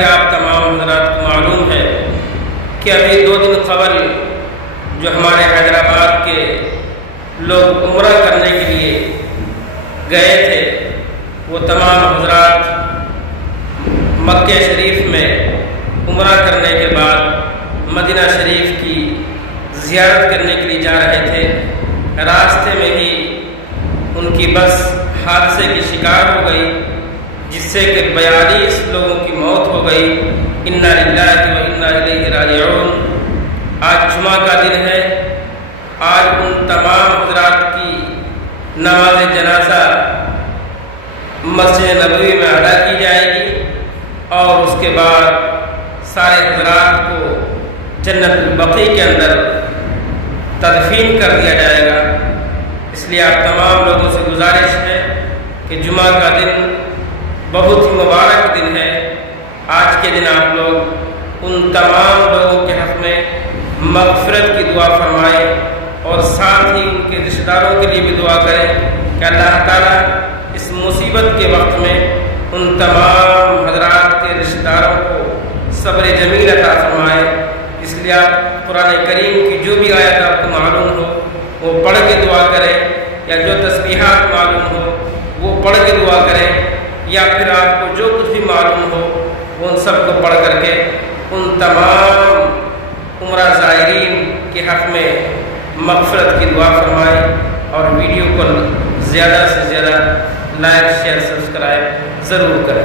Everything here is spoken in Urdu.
کہ آپ تمام حضرات کو معلوم ہے کہ ابھی 2 دن قبل جو ہمارے حیدرآباد کے لوگ عمرہ کرنے کے لیے گئے تھے، وہ تمام حضرات مکہ شریف میں عمرہ کرنے کے بعد مدینہ شریف کی زیارت کرنے کے لیے جا رہے تھے۔ راستے میں ہی ان کی بس حادثے کی شکار ہو گئی، جس سے کہ 42 لوگوں کی موت ہو گئی۔ انا للہ و انا الیہ راجعون۔ آج جمعہ کا دن ہے۔ آج ان تمام حضرات کی نماز جنازہ مسجد نبوی میں ادا کی جائے گی، اور اس کے بعد سارے حضرات کو جنت البقیع کے اندر تدفین کر دیا جائے گا۔ اس لیے آپ تمام لوگوں سے گزارش ہے کہ جمعہ کا دن بہت ہی مبارک دن ہے۔ آج کے دن آپ لوگ ان تمام لوگوں کے حق میں مغفرت کی دعا فرمائیں، اور ساتھ ہی ان کے رشتہ داروں کے لیے بھی دعا کریں کہ اللہ تعالیٰ اس مصیبت کے وقت میں ان تمام حضرات کے رشتہ داروں کو صبر جمیل عطا فرمائے۔ اس لیے آپ قرآن کریم کی جو بھی آیت آپ کو معلوم ہو وہ پڑھ کے دعا کریں، یا جو تسبیحات معلوم ہو وہ پڑھ کے دعا کریں، یا پھر آپ کو جو کچھ بھی معلوم ہو وہ ان سب کو پڑھ کر کے ان تمام عمرہ زائرین کے حق میں مغفرت کی دعا فرمائیں، اور ویڈیو کو زیادہ سے زیادہ لائک، شیئر، سبسکرائب ضرور کریں۔